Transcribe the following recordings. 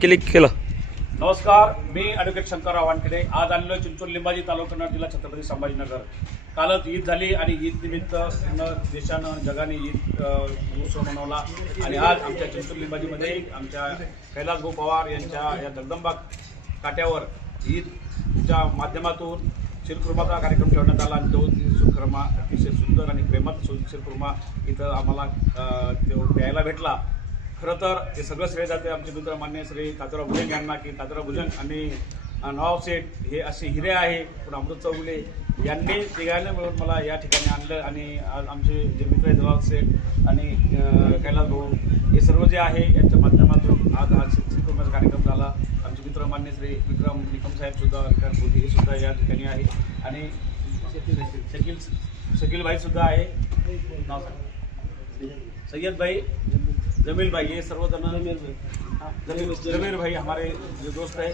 Click केलं. नमस्कार, मी advocate Shankarrao Wankhede. आज आलेलो चिंचोली लिंबाजी तालुका कन्नड जिल्हा छत्रपती संभाजीनगर. कालच ईद झाली आणि ईद निमित्त पूर्ण देशानं जगाने ईद उत्सव मनवला आणि आज आमच्या चिंचोली लिंबाजीमध्ये आमच्या कैलास भाऊ पवार यांच्या या जगदंबा काट्यावर ईदच्या माध्यमातून शिरखुर्माचा कार्यक्रम ठेवण्यात आला आणि तो शिरखुर्मा अतिशय सुंदर आणि प्रेमळ शिरखुर्मा इथं आम्हाला तो प्यायला भेटला. खरं तर हे सगळं श्रेय जाते आमचे मित्र मान्य श्री तात्याराव भुजंग यांना, की तात्याराव भुजंग आणि नवाब शेठ हे असे हिरे आहे. पण अमृत चौगुले यांनी तिघांनी मिळून मला या ठिकाणी आणलं आणि आज आमचे जे मित्र आहेत नवाब शेठ आणि कैलास भाऊ हे सर्व जे आहे यांच्या माध्यमातून आज शिरखुर्म्याचा कार्यक्रम झाला. आमचे मित्र मान्य श्री विक्रम निकम साहेबसुद्धा विकास मोदी हे सुद्धा या ठिकाणी आहे आणि शकील भाई सुद्धा आहे. नाव सय्यद भाई, जमील भाई, ये सर्वजण जमीर भाई हमारे जो दोस्त आहे,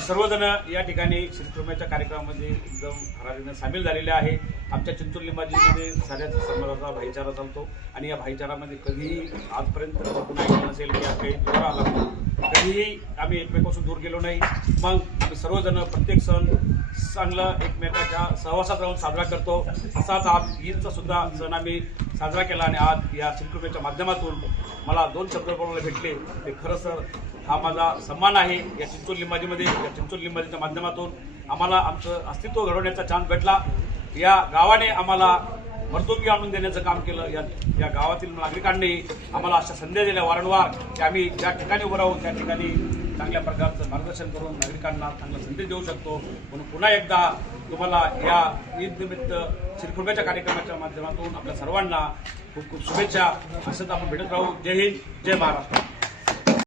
सर्वजण या ठिकाणी शिरखुर्म्याच्या कार्यक्रमामध्ये एकदम हरारीने सामील झालेले आहे. आमच्या चिंचोली लिंबाजीमध्ये साऱ्याच समाजाचा भाईचारा चालतो आणि या भाईचारामध्ये कधीही आजपर्यंत कुणाही नसेल की आज काही जोर आला, कधीही आम्ही एकमेकापासून दूर गेलो नाही. मग आम्ही सर्वजण प्रत्येक सण चांगलं एकमेकाच्या सहवासात राहून साजरा करतो. असाच आज ईदचा सुद्धा सण आम्ही साजरा केला आणि आज या शिरखुर्म्याच्या माध्यमातून मला 2 शब्द बोलायला भेटले. ते खरं सर हा माझा सन्मान आहे. या चिंचोली लिंबाजीमध्ये, या चिंचोली लिंबाजीच्या माध्यमातून आम्हाला आमचं अस्तित्व घडवण्याचा चान्स भेटला. या गावाने आम्हाला मर्तुकी आणून देण्याचं काम केलं. या गावातील नागरिकांनी आम्हाला अशा संधी दिल्या वारंवार की आम्ही ज्या ठिकाणी उभं राहून त्या ठिकाणी चांगल्या प्रकारचं मार्गदर्शन करून नागरिकांना चांगला संदेश देऊ शकतो. म्हणून पुन्हा एकदा तुम्हाला या ईद निमित्त शिरखुर्म्याच्या कार्यक्रमाच्या माध्यमातून आपल्या सर्वांना खूप खूप शुभेच्छा. असंच आपण भेटत राहू. जय हिंद, जय महाराष्ट्र.